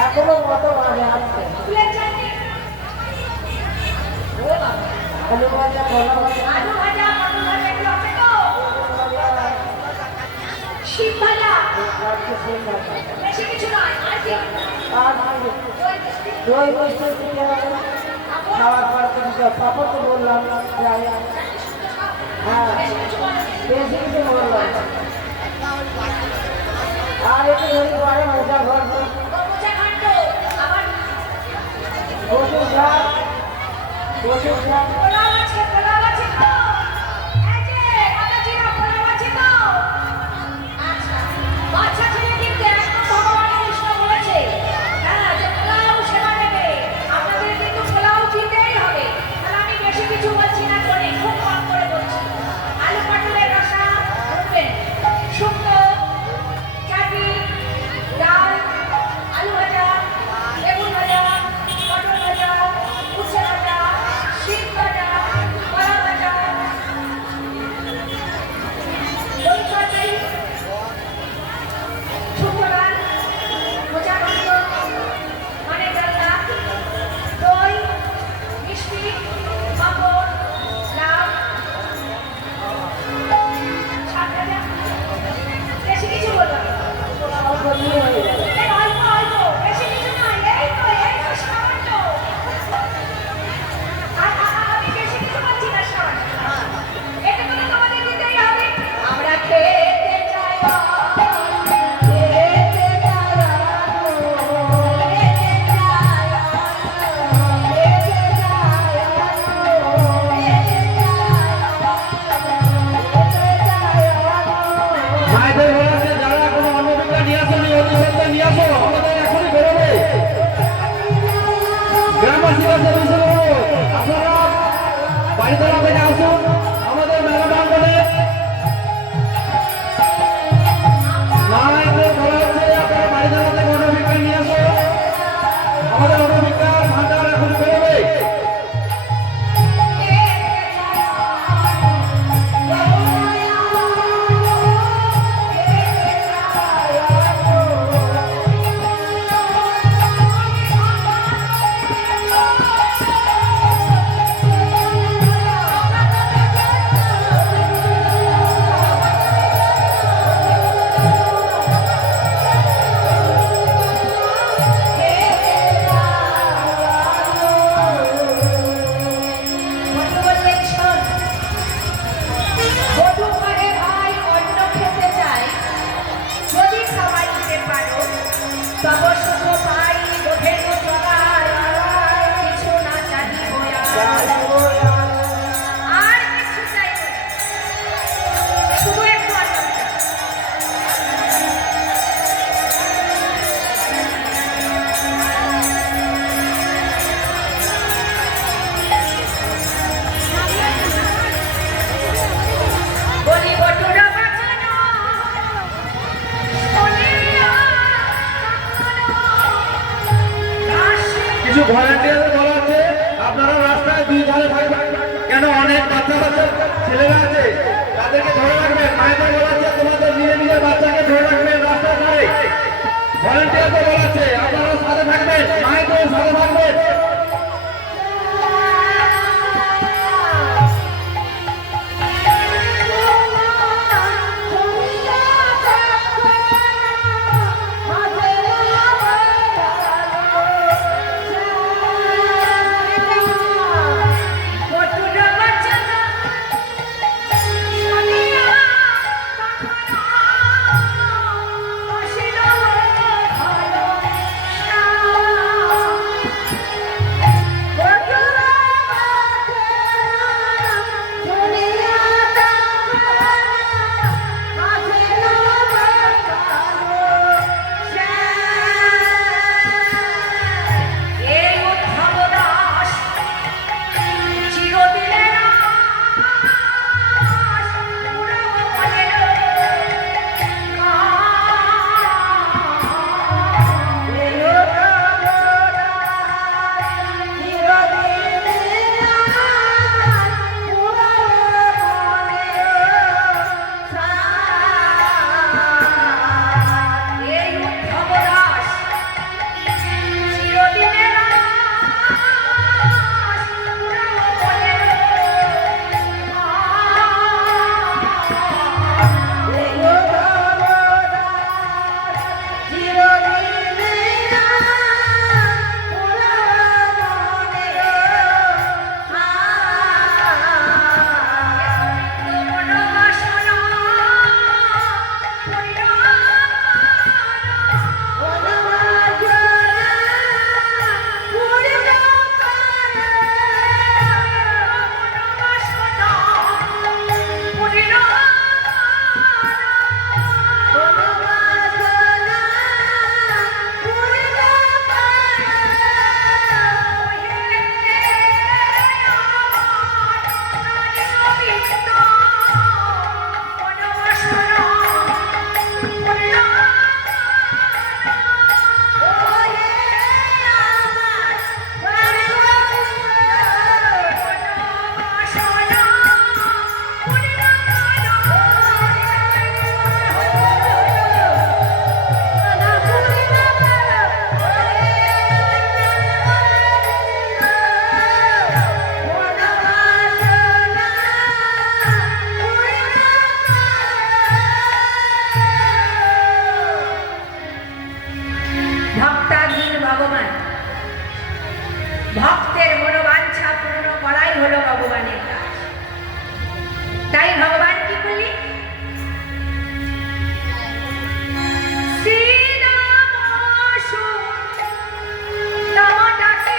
এখনো কত বাজে আসছে আলু ভাজা শিব ভাজা বেশি কিছু নয় আর দই মিষ্টি খাওয়ার পর পাপড় তো বললাম হ্যাঁ বেশি কিছু বললাম আর একটু ধরে পরে মোজা ঘর বসে শাক আর কিছু চাইবো না। শুধু একটু আনন্দ। বলি বটুরা বাঁচানো, সোনিয়া কিছু ভলান্টিয়ার বলা আছে আপনারা রাস্তায় দুই ধারে থাকবেন কেন অনেক বাচ্চা বাচ্চা ছেলেরা আছে তাদেরকে ধরে রাখবেন মায়েদের বলা আছে তোমাদের নিজে নিজের বাচ্চাকে ধরে রাখবেন রাস্তার ধারে ভলান্টিয়ারদের বলা আছে আপনারা সাথে থাকবেন মায়েদের সাথে থাকবেন বটুরা বাঁচানো, সোনিয়া এই উদ্ধব দাস চিরদিনের আশ পুরাবো মনের এই উদ্ধব দাস চিরদিনের আশ পুরাবো মনের ভক্তাধীন ভগবান, ভক্তের মনোবাঞ্ছা পূর্ণ করাই হলো ভগবানের কাজ। তাই ভগবান কি বলি শ্রীরাম নাম ডাকি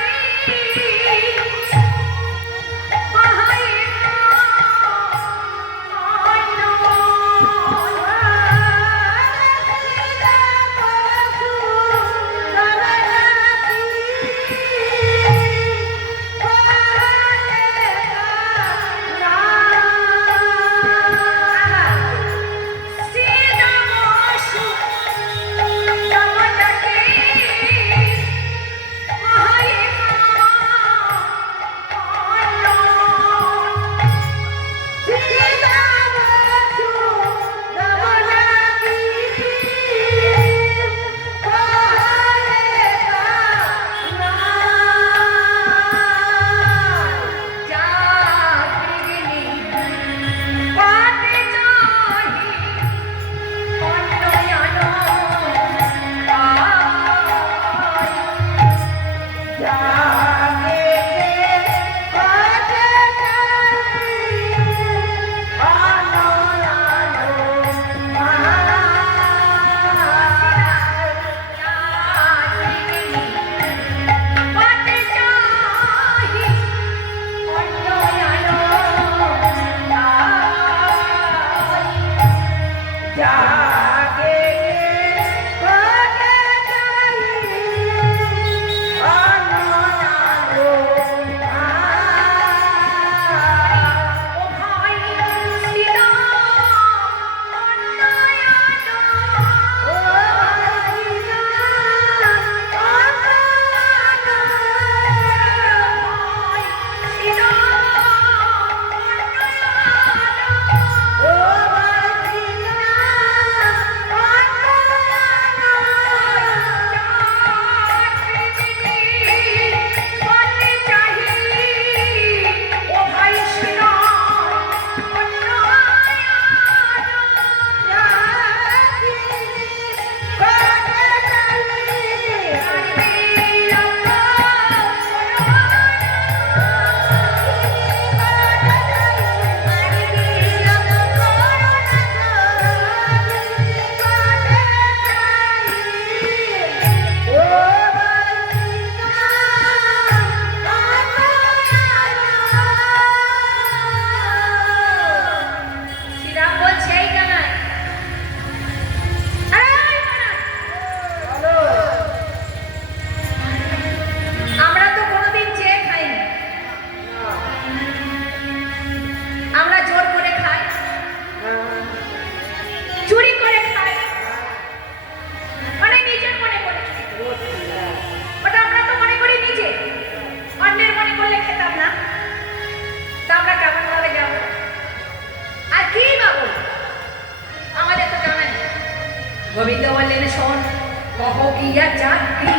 গিয়া যাত্রী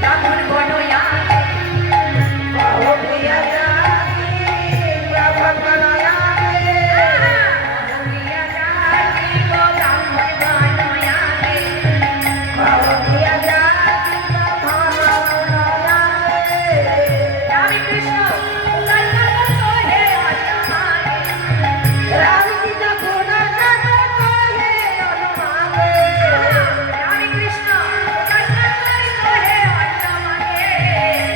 ব্রাহ্মণ গণয়া গিয়া যাত্রী ব্রাহ্মণ গণয়া রামে কৃষ্ণ হে আত্মায়ে রামে কৃষ্ণ হে আত্মায়ে গিয়া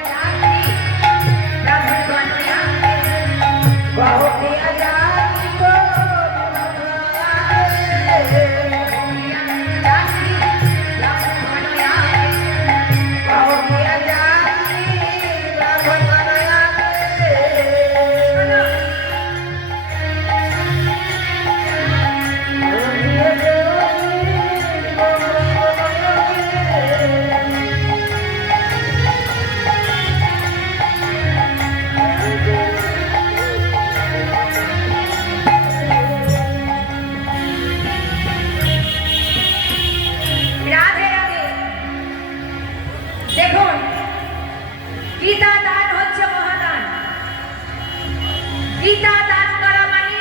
যাত্রী ব্রাহ্মণ গণয়া গিয়া যাত্রী ব্রাহ্মণ গণয়া রাধে রাধে। দেখুন, গীতা দান হচ্ছে মহাদান। গীতা দান করা মানে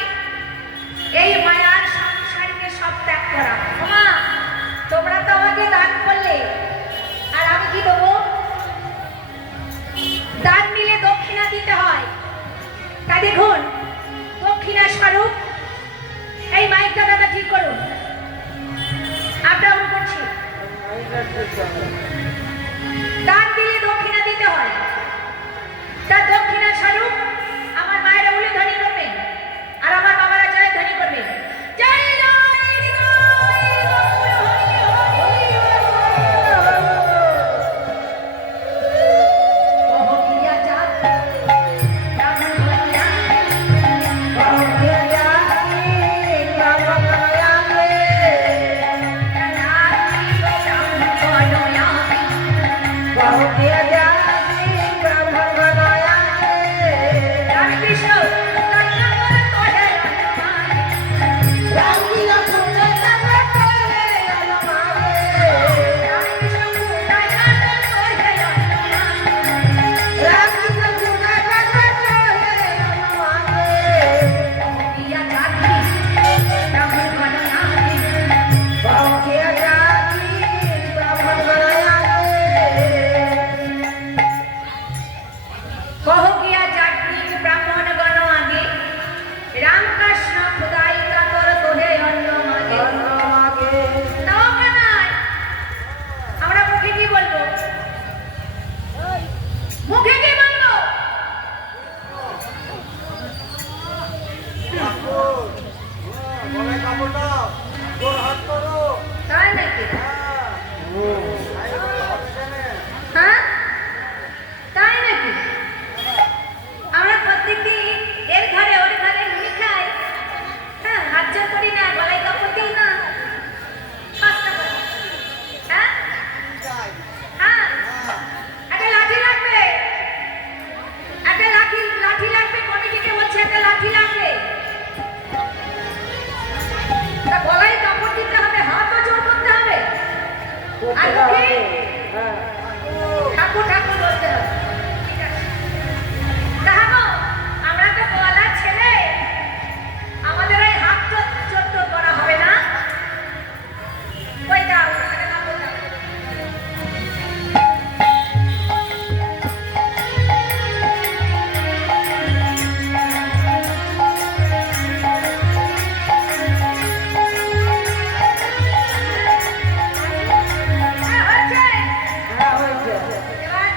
এই মায়ার সংসারকে সব ত্যাগ করা। মা, তোমরা তো আমাকে দান করলে, আর আমি কি দেবো? দান নিলে দক্ষিণা দিতে হয়। তা দেখুন, দক্ষিণা স্বরূপ এই মাইকটা দাদা ঠিক করুন। আপনারা করছি দান দিলে দক্ষিণা দিতে হয়। তা দক্ষিণা স্বরূপ আমার মায়েরা উলে ধ্বনি করবে, আর আমার বাবারা জয় ধ্বনি করবে। জয় জয় জয় গৌর হরি হরি কহ গিয়া যাত্রী ব্রাহ্মণ গণয়া রামে কৃষ্ণ হে আত্মায়ে कहो किया जाति ब्राह्मण गण आगे राम कृष्ण खुदाई का कर तोहे अन्न मागे তাও কানাই আমরা মুখে কি বলবো? মুখে কি বলবো? তাই নাকি? হ্যাঁ, তাই নাকি? আমরা প্রত্যেকদিন এর ঘরে ওর ঘরে মুড়ি খাই, হ্যাঁ, হাত জোর করি না, গলায় কাপড় দিই না, সস্তা করে। হ্যাঁ হ্যাঁ, একটা লাঠি লাগবে, একটা লাঠি লাগবে, কমিটিকে বলছে একটা লাঠি লাগবে। তা গলায় কাপড় দিতে হবে, হাতও জোর করতে হবে, আর মুখে ঠাকুর ঠাকুর বলতে হবে। ঠিক আছে, তাহলে আমরা তো গোয়ালার ছেলে, আমাদের ওই হাত চোদ্দ করা হবে না। কই দাও, ওখানে কাপড় দাও। হ্যাঁ, হয়েছে। এবার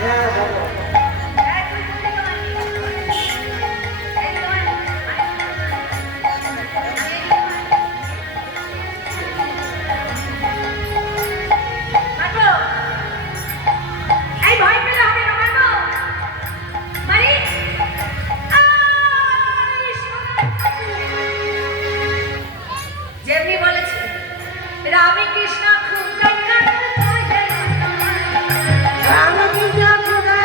হ্যাঁ দেখো এই তুই কোন দিকে মারবি? এই দিকে মারবি? মারবো? এই ভয় পেলে হবে না, মারবো? মারি? যেমনি বলেছি রামে কৃষ্ণ খুব রামকৃষ্ণ খুদা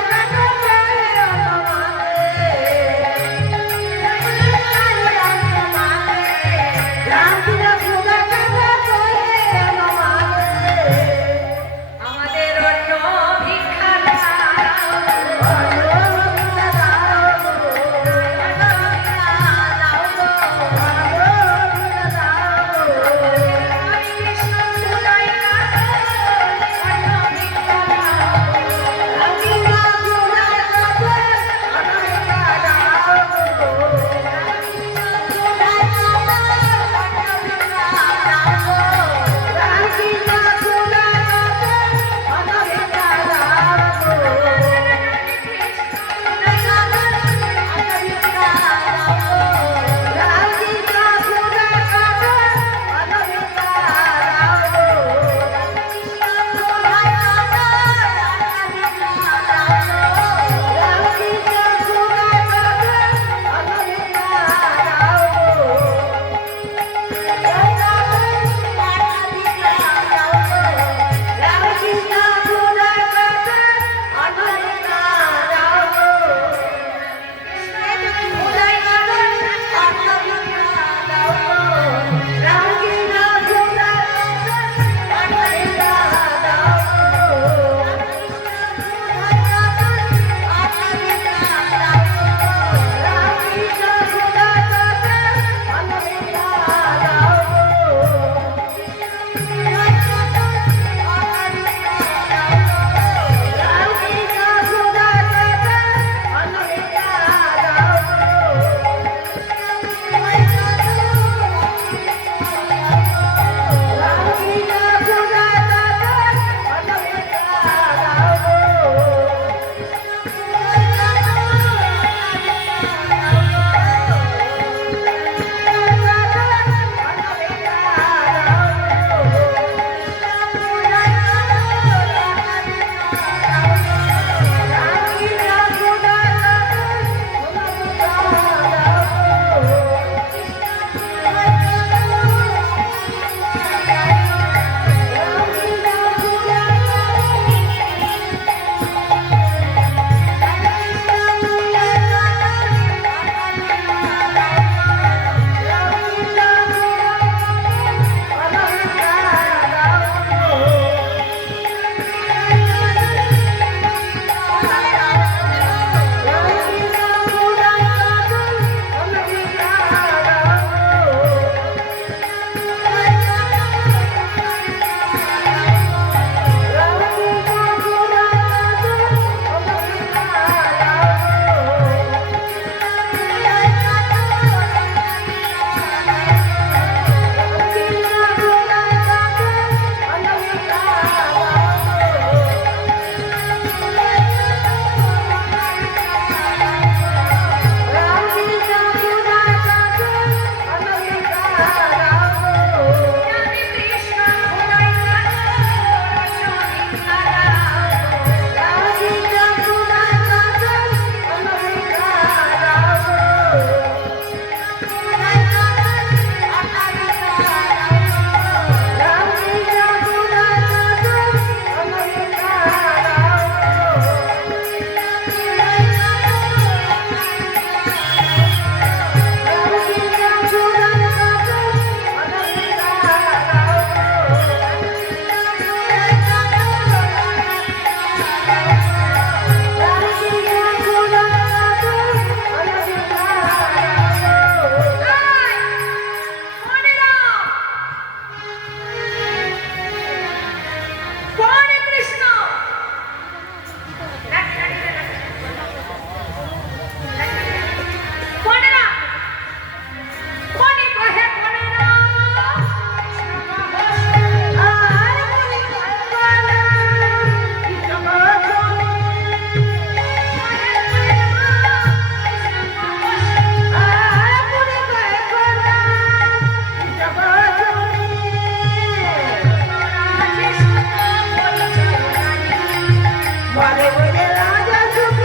বলে বলে রাজা সুখ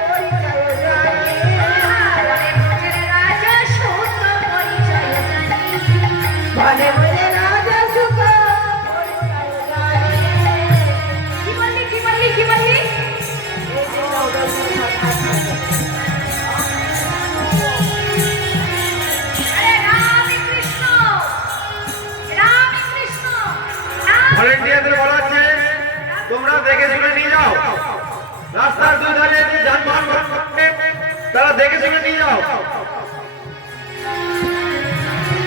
পরিচয় জানি রাজা সত্য পরিচয় জানি বলে বলে রাজা সুখ পরিচয় জানি কি বললি কি বললি কি বললি এই যে নবরত্ন সরকার আরে রামে কৃষ্ণ রামে কৃষ্ণ ভলেন্টিয়ারদের বলা হচ্ছে তোমরা দেখে শুনে নিয়ে যাও রাস্তার দুই ধারে যে যানবাহন থাকবে, তারা দেখে শুনে নিয়ে যাও।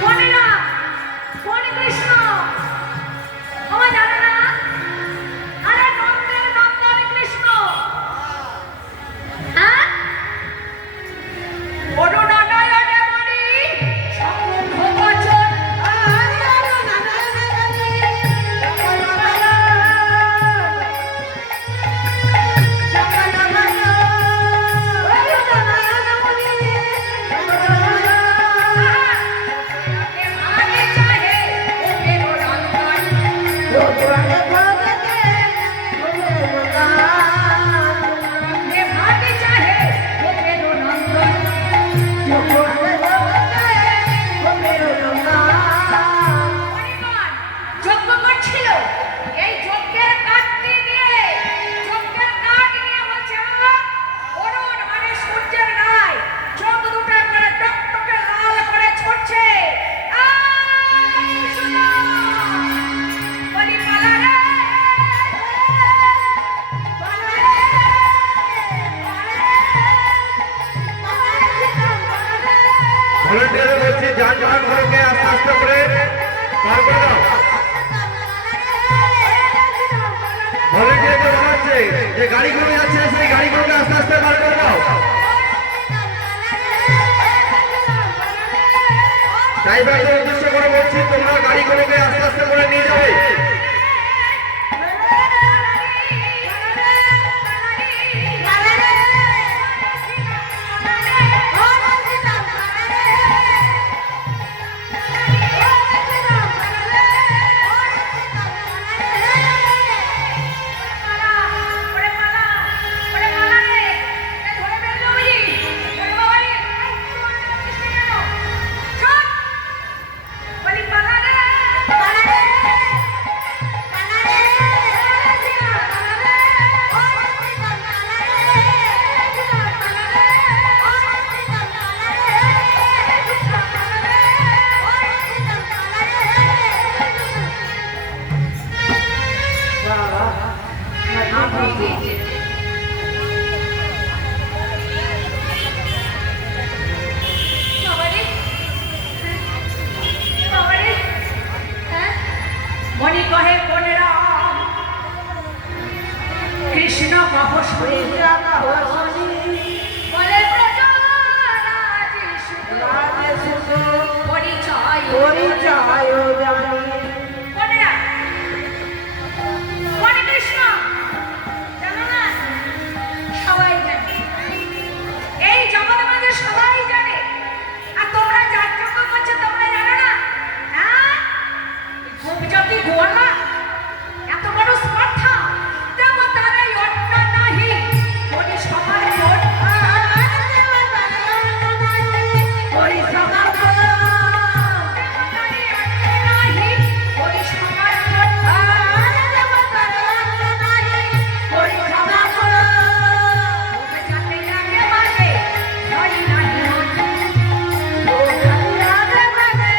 কোনে রাম কোনে কৃষ্ণ আমার জানে না আরে নন্দের নন্দন কৃষ্ণ হ্যাঁ ওডো নারায়ণে মনি সম্বন্ধ বচন আগে চাহে ওকেরো নন্দন হে ভাগে চাহে ওকেরো নন্দন পরিবার যজ্ঞ করছিল এই যজ্ঞের কাঠটি নিয়ে যজ্ঞের কাঠ নিয়ে বলছে অরুণ মানে সূর্যের গায়ে চোখ দুটো করে টকটকে লাল করে ছড়ছে এই শোনো বলি পালা রে ভলেন্টিয়ারদের বলছি যানবাহনগুলোকে আস্তে আস্তে করে পার করে দাও। ভলেন্টিয়ারদের বলা হচ্ছে যে গাড়িগুলো যাচ্ছে সেই গাড়িগুলোকে আস্তে আস্তে পার করে দাও। ড্রাইভারদের উদ্দেশ্য করে বলছি তোমরা গাড়িগুলোকে আস্তে আস্তে করে নিয়ে যাবে। মনি কহে কোনেরা কৃষ্ণ কহ শুনি বলে পরিচয় পরিচয় জানি কোনেরা কোনে কৃষ্ণ জানো না সবাই জানে এই জগতের মাঝে সবাই জানে আর তোমরা যার জন্য করছো তোমরা জানো না হ্যাঁ গোপজাতি গোয়ালা এত বড় স্পর্ধা দেবতার এই অন্ন নাহি বলি সবার মন ওই সবার দেবতার এই অন্ন নাহি বলি সবার মন গোপজাতি আগে বাজে ধরি নাহি মন গোপজাতি আগে বাজে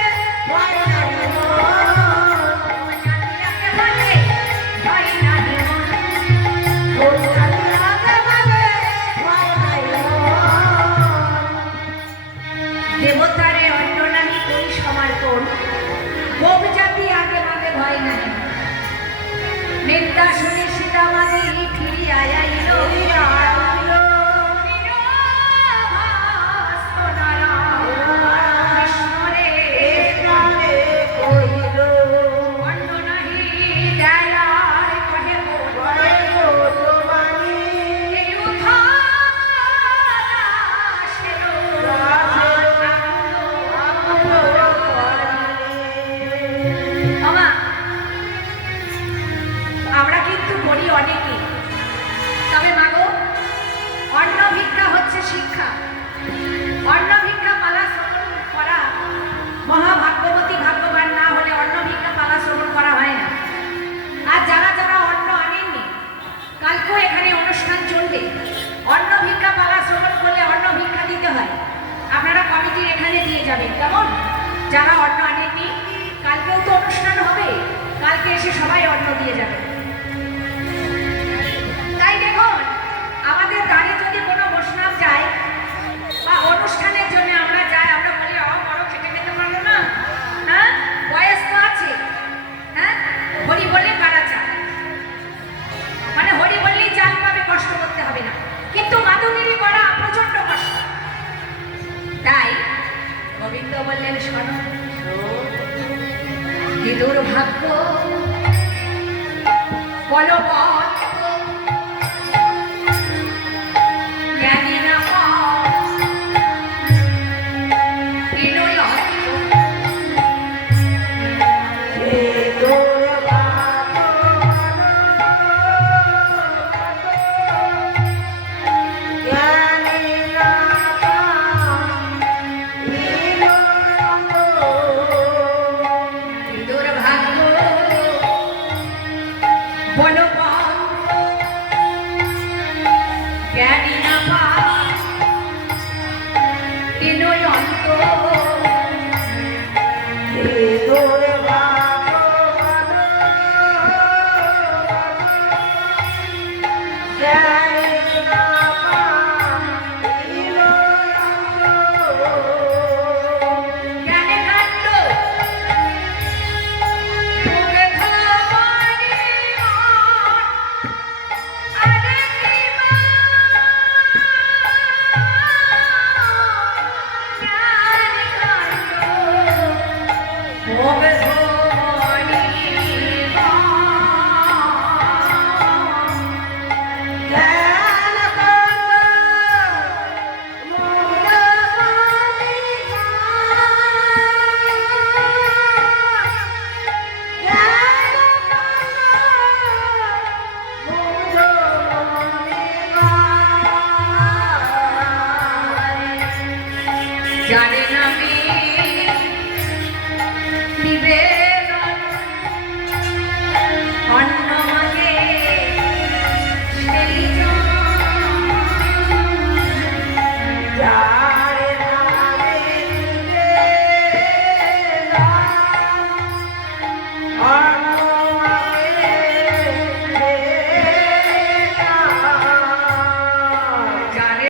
ধরি নাহি মন দেবতারে অন্ন নাহি করি সমর্পণ গোপ জাতি আগে বাদে ভয় নাই নিন্দা শুনে সীতামাদি ফিরি আয়াইল অন্ন নাহি দেয় আর কহে মোর এই উদ্ধার আসেলো বাবা আমরা কিন্তু বলি অনেকে শিক্ষা। অন্ন ভিক্ষা পালা শ্রবণ করা মহাভাগ্যবতী ভাগ্যবান না হলে অন্ন ভিক্ষা পালা শ্রবণ করা হয় না। আর যারা যারা অন্ন আনেননি, কালকেও এখানে অনুষ্ঠান চলবে। অন্ন ভিক্ষা পালা শ্রবণ করলে অন্ন ভিক্ষা দিতে হয়, আপনারা কমিটির এখানে দিয়ে যাবেন, কেমন? যারা অন্ন আনেননি, কালকেও তো অনুষ্ঠান হবে, কালকে এসে সবাই অন্ন দিয়ে যাবে। তাই দেখুন, আমাদের গাড়ি যদি কোনো বৈষ্ণব যায় বা অনুষ্ঠানের জন্য আমরা যাই, আমরা বলি বড় খেতে খেতে পারলো না, হ্যাঁ বয়স তো আছে, হ্যাঁ হরি বলে কারা চায়, মানে হরি বললেই চাল পাবে, কষ্ট করতে হবে না। কিন্তু মাধুগিরি করা প্রচন্ড কষ্ট। তাই গোবিন্দ বললেন, শোনো কি দুর্ভাগ্য, বলবৎ জ্ঞানী না Yeah.